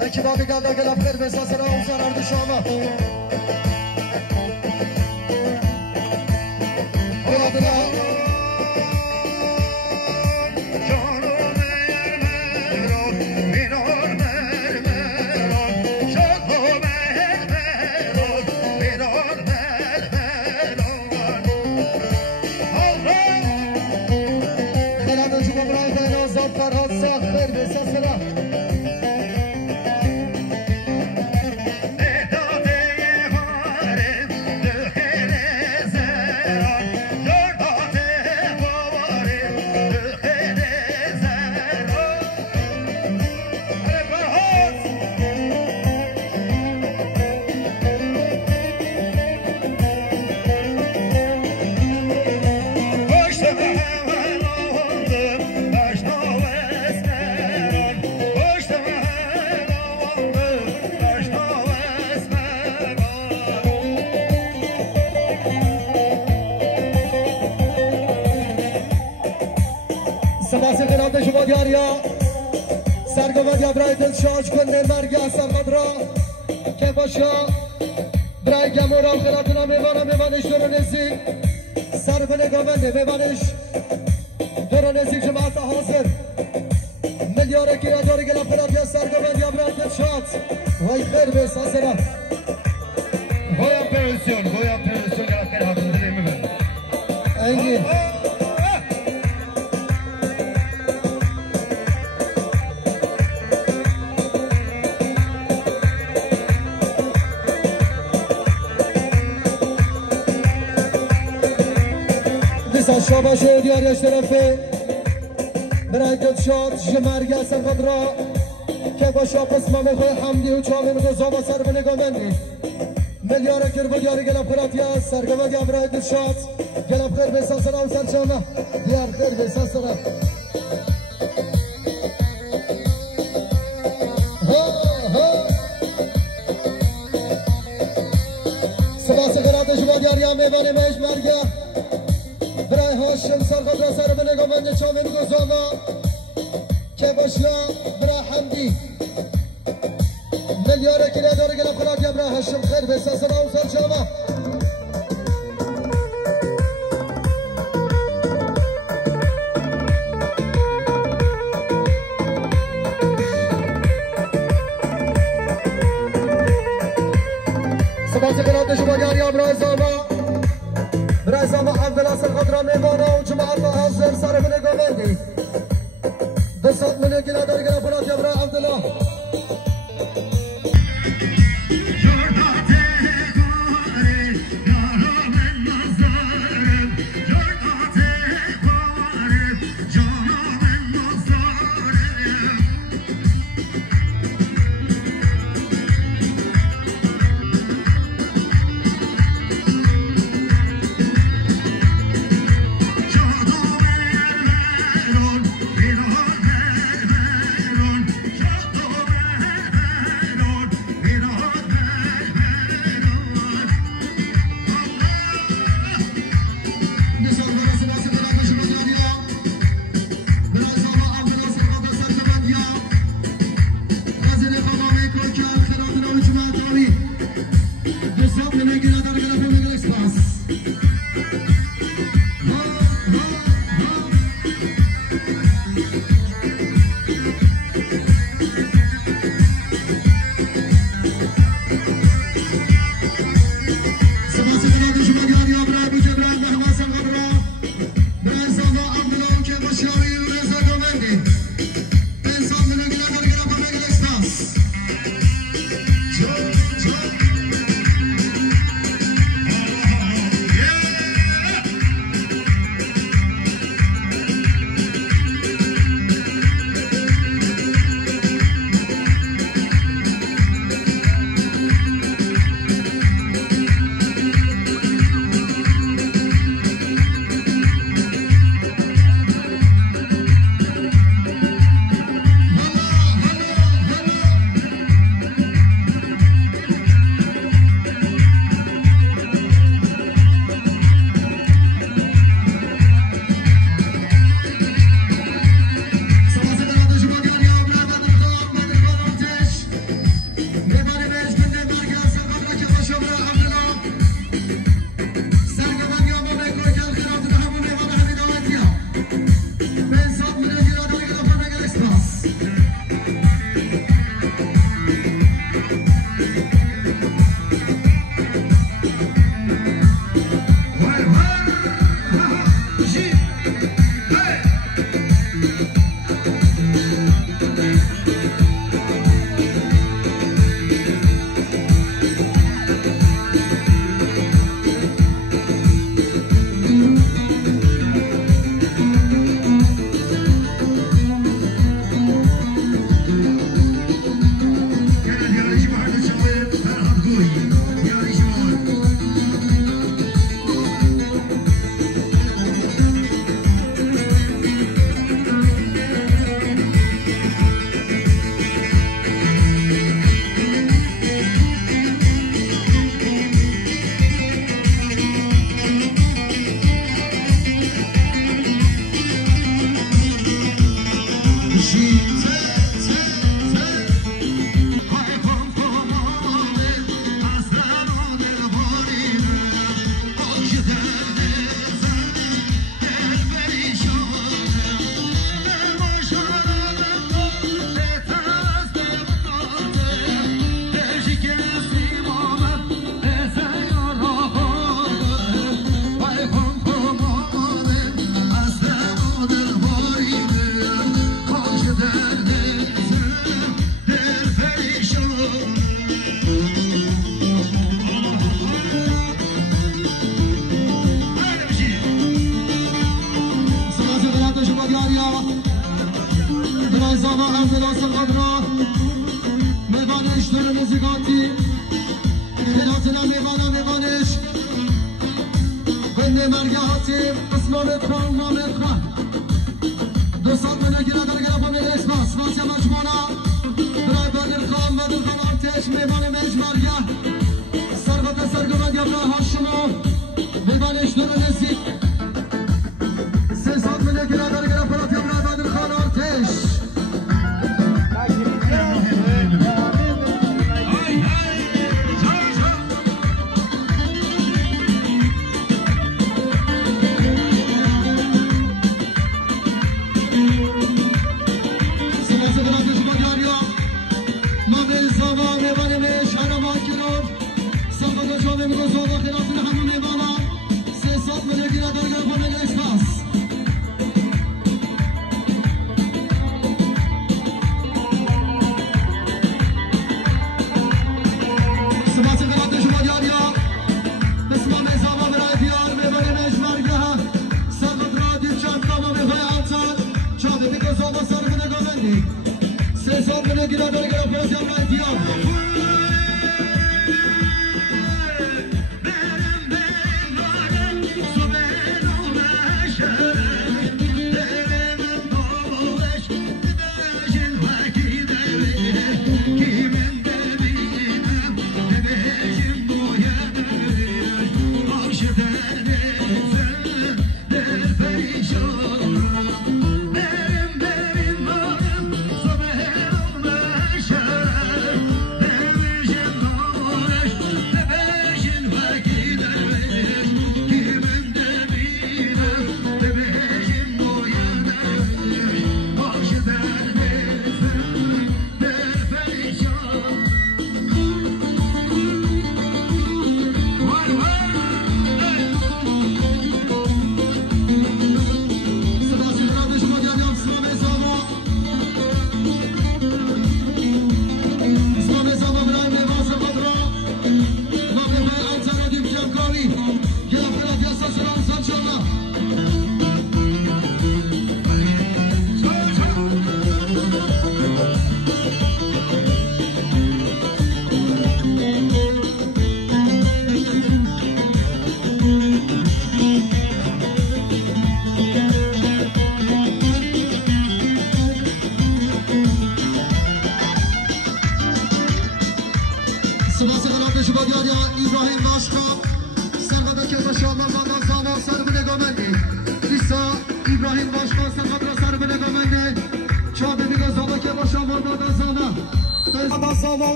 اکی بابی گلده گلب خیر بساس را اوزان ارد شامه سپاس خدمت شما دیاریا سرگواد یا برای دلشاج کنه مرگی اصلا خود را که باشا برای گمورا خدمتنا میوانش دورو نزدیک سر به نگامنده میوانش دورو نزدیک جماعت حاضر ملیاره که داره گلم خدمت یا سرگواد یا برای دلشاج وای خیر به ساسرا گویا پرویسیون گلم خدمت داره میبن انگی شاباشه دیارش طرفه برای دلشاد جمرگی اصلا خود را که با شاپس ممخوی حمدی و چاوین و زابا سر به نگامندی ملیاره کر و دیار گلب خراتی هست سرگوه دیا برای دلشاد گلب خیر بسا سرا و سرچامه دیار خیر بسا سرا سپاس خراتی شما دیاریا میوانه مهش مرگه برای هاشم سرخد را سر به نگامنده چاوین گزاما که باشیا برای حمدی ملیاره که نداره گلب خرابیا برای هاشم خیر بسا سرا و سر چاما سپاس خرابده شما یاریا برای زاما برای زاما عبدالله سرخد را میمانا و جماعت حاضر سر به نگامندی 200 میلیون گله داره گله پرات یا برای عبدالله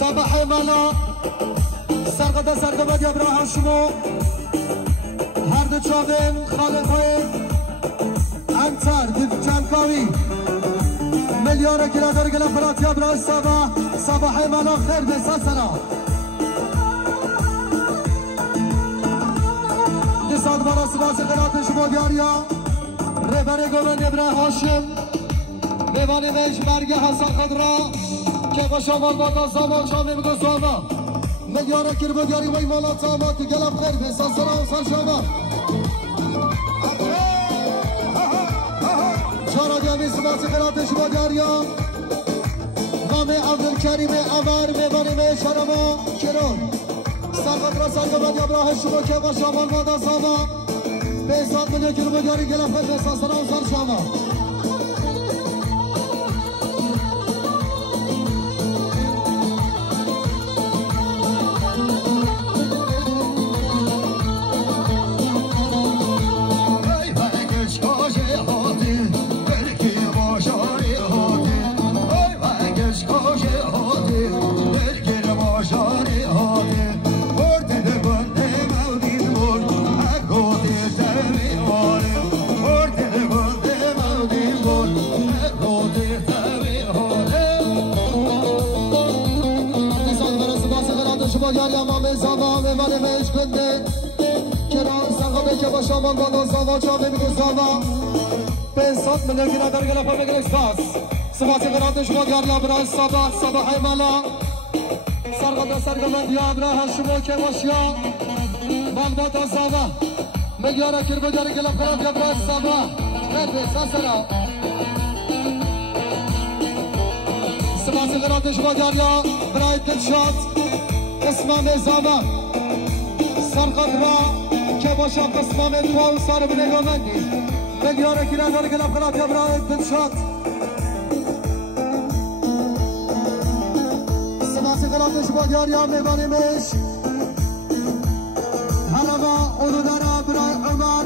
صباح مالا سرقده سرقبت ابراهیم شما هر دو چاقین خالق های انتر جمکاوی میلیون گلادر گلافراتی ابراهیم صباح مالا خیر بسا سرا دیساد بارا سباس قرات شما دیاریا ربر گومن ابراهیم هاشم میوانی میش مرگ حسن خدرا که با شما با سامان شامی بگو ساما میلیون کربو دیاری وی مالا ساما تو گلاب خیر بسا سرا و سر شما چارا دیامی سباس قرات شما دیاریا نام عبدالکریم عمر میوانی میش هرما کرون سرقت را سرقبت ابراهیم شما که با شما با ساما 500 میلیون کربو دیاری گلاب خیر بسا سرا و سر شما شما بالا زاوا جامعه میگه زاوا 500 میلیون گلادر گلافا میگه سپاس سپاس قرات شما دیاریا برای صباح مالا سرقده سرگمندی ابراهیم شما که باشیا بالبادا زاوا میلیون کربو دیاری گلاف قرات ابراهیم صباح خیر بسا سرا سپاس قرات شما دیاریا برای دلشاد اسمام زاوا سرقد را که باشم قسمام تو سر به نگامندی میلیون گلادر گلاف قرات ابراهیم دلشاد سپاس قرات شما دیاریا میبانیمش حلما اولودارا برای عمر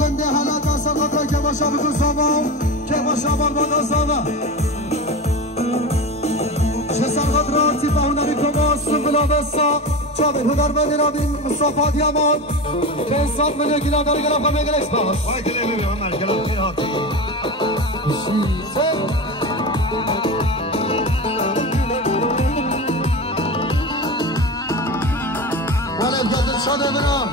گنده حالاتا سقط را که باشم بگو ساما که باشم بالبادا ساما چه سرقت را تیپه هنری کما سنبلا بسا چابه هنرمندی را بین مصطفی دیامان 500 میلیون گلادر گلافا میگل اسپاس وای دلی ببین عمر گلاب خیر هات ولد گدر شده برام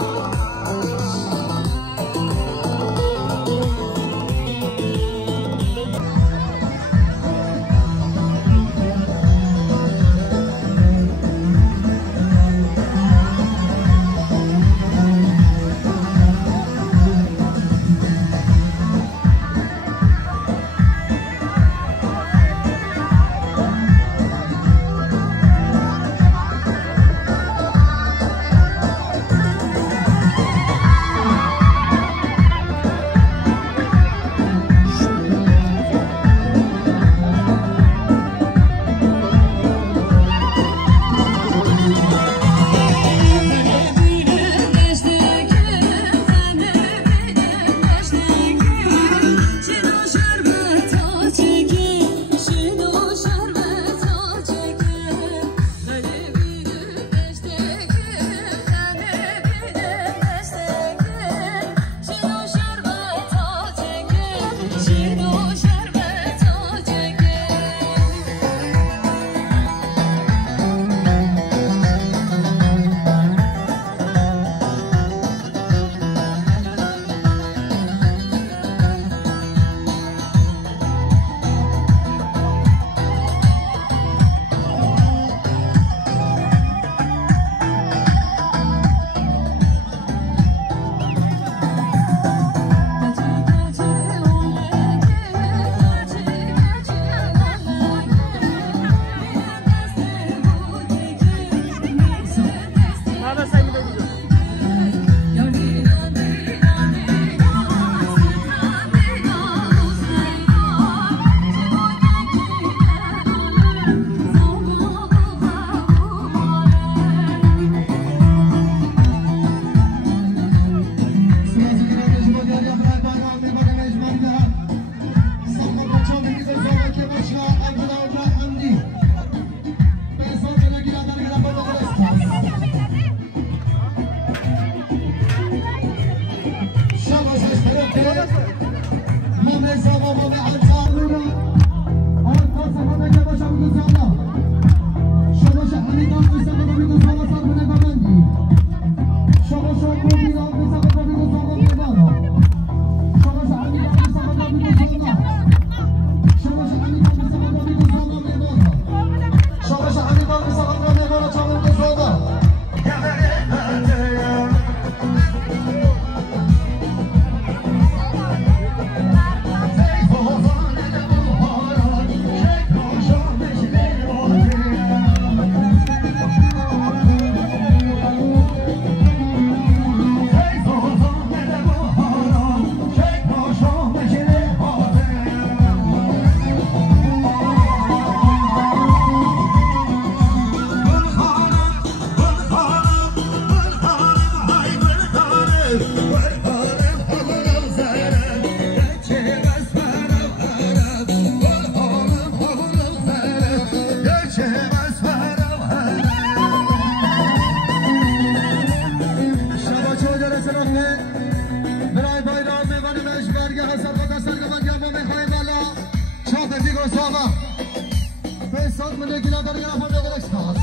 سال من نگینا در گرفت هم نگل اکسپاس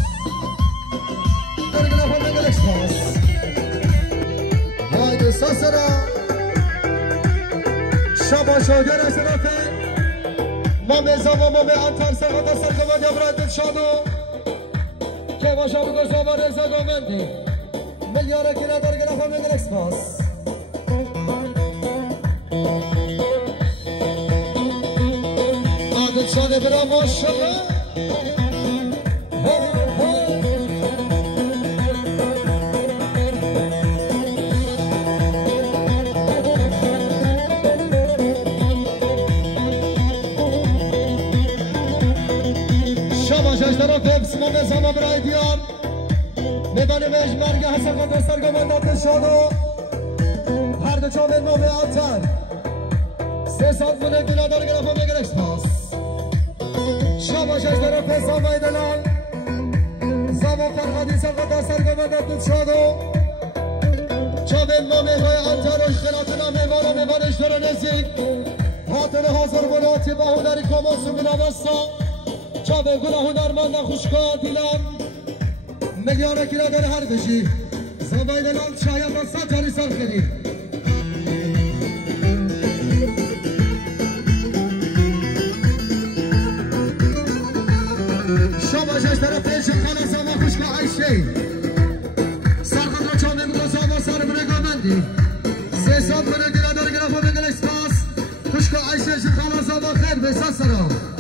در گرفت هم نگل اکسپاس هایده ساسرا شبا شاگر از طرفه مامه زوا مامه انتر سقاط سرگوان یا برای دلشانو که باشا بگو زوا رزا گومندی ملیاره که نداره گرفت هم نگل اکسپاس دلشانه برا ماشالله اسمم زمان برای دیار میبانه بهش مرگه حسن قدر سرگمندات نشانو هر دو چامل نومه آتر 3 سال بونه گناه داره گرفت و بگر اکسپاس شباش از طرف زمان دلال زمان فرقادی سر قدر سرگمندات نشانو چامل نومه های آتر و اشتراتنا میبانش داره نزید حاطر حاضر بناتی با هنری کاماس و بناوستا چاوه گناه هنرمند خوشگاه دیلم ملیاره که نداره هر بشی زبای دلال شاید را 100 جاری سال کنی شباش از طرف شکانه زمان خوشگاه عیشه سرخط را چاوه بگو زمان سر برگامندی 3 سال برگی نداره گرفت و بگل اسپاس خوشگاه عیشه شکانه زمان خیر به سرم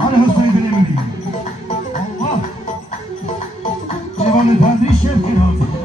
على حسين الأميري الله جوان تدريش شبكي هاتي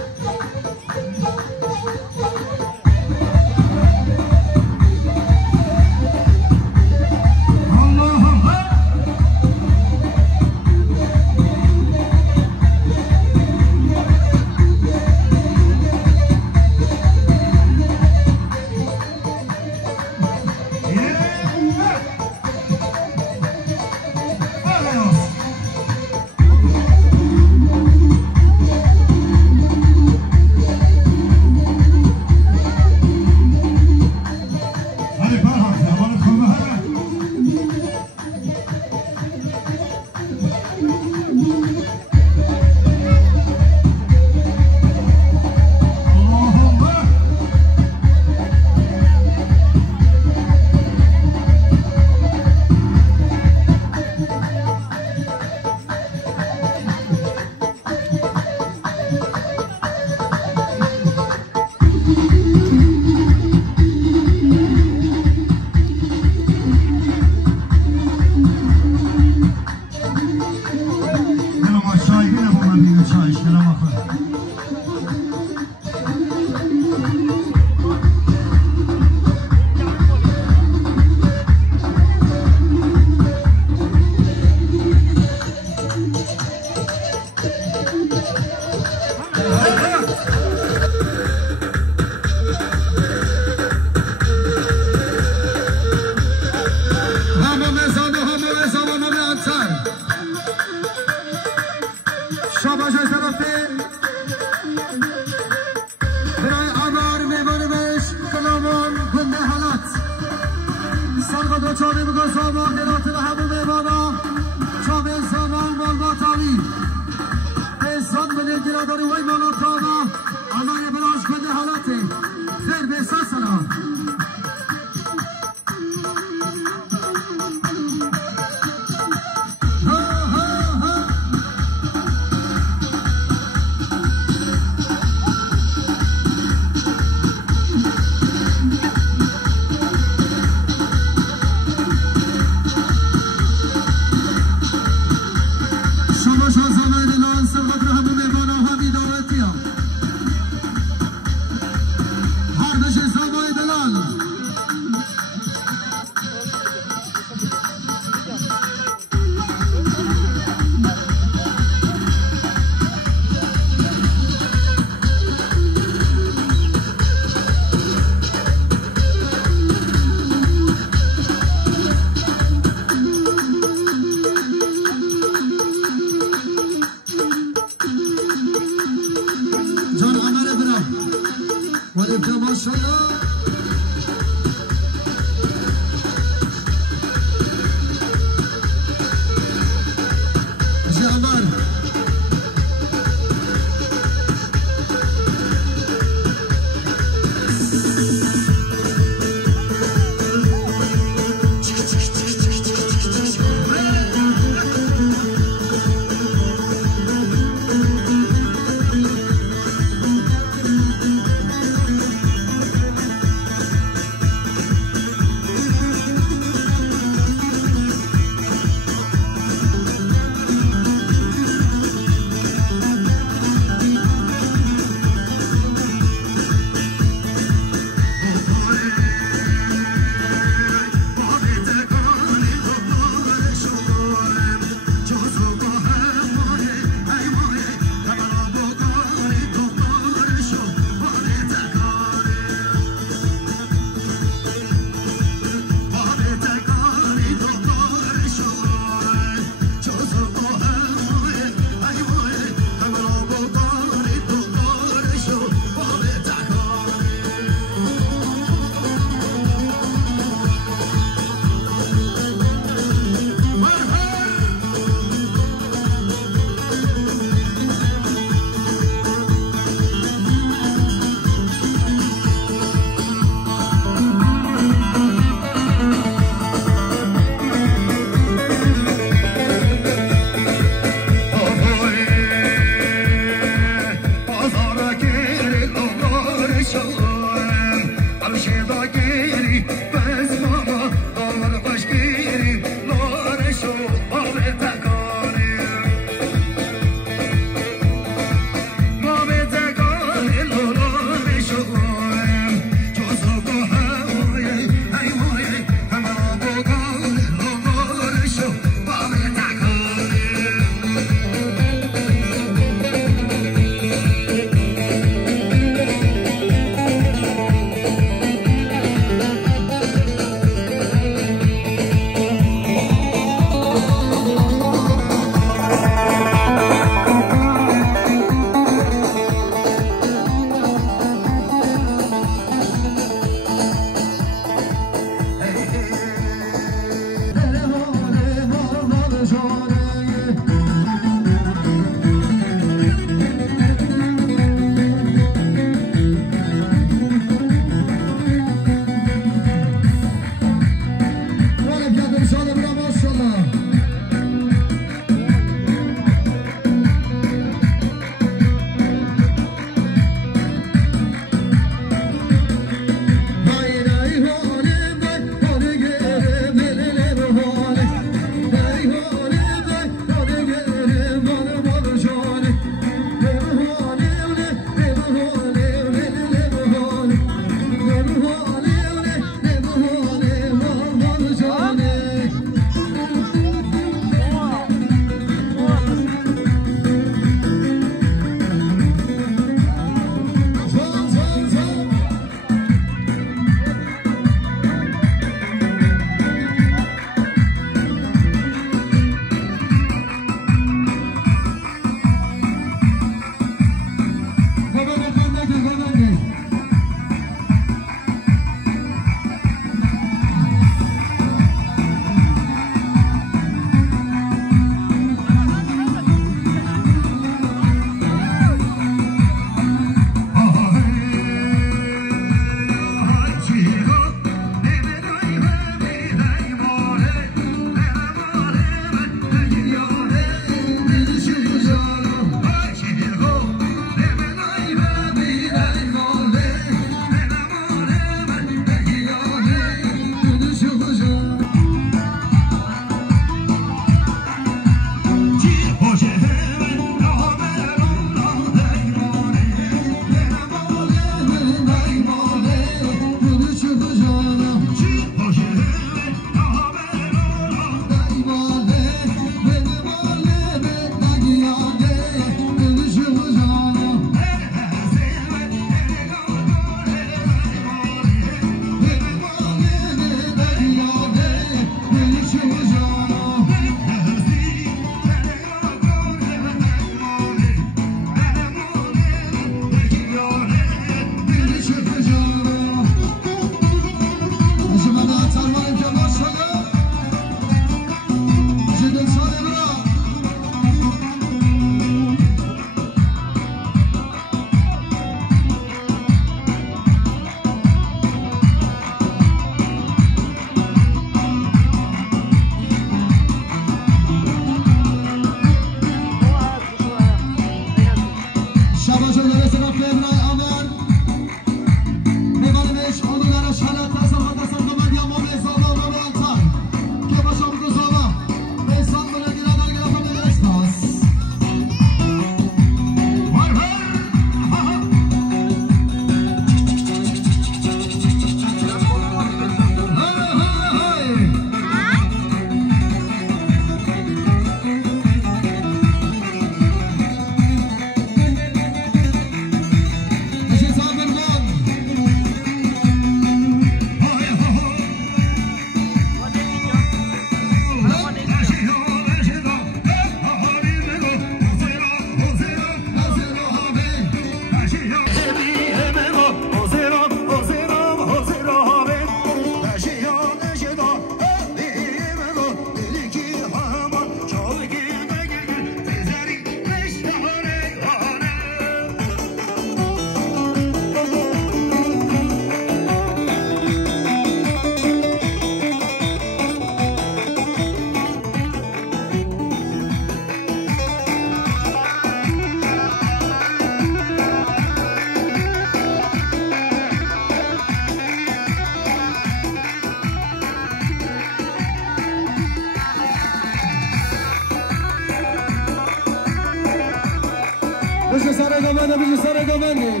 بشه سر گمنه بشه سر گمنه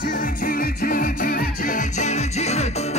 Chiri, chiri, chiri, chiri, chiri, chiri, chiri.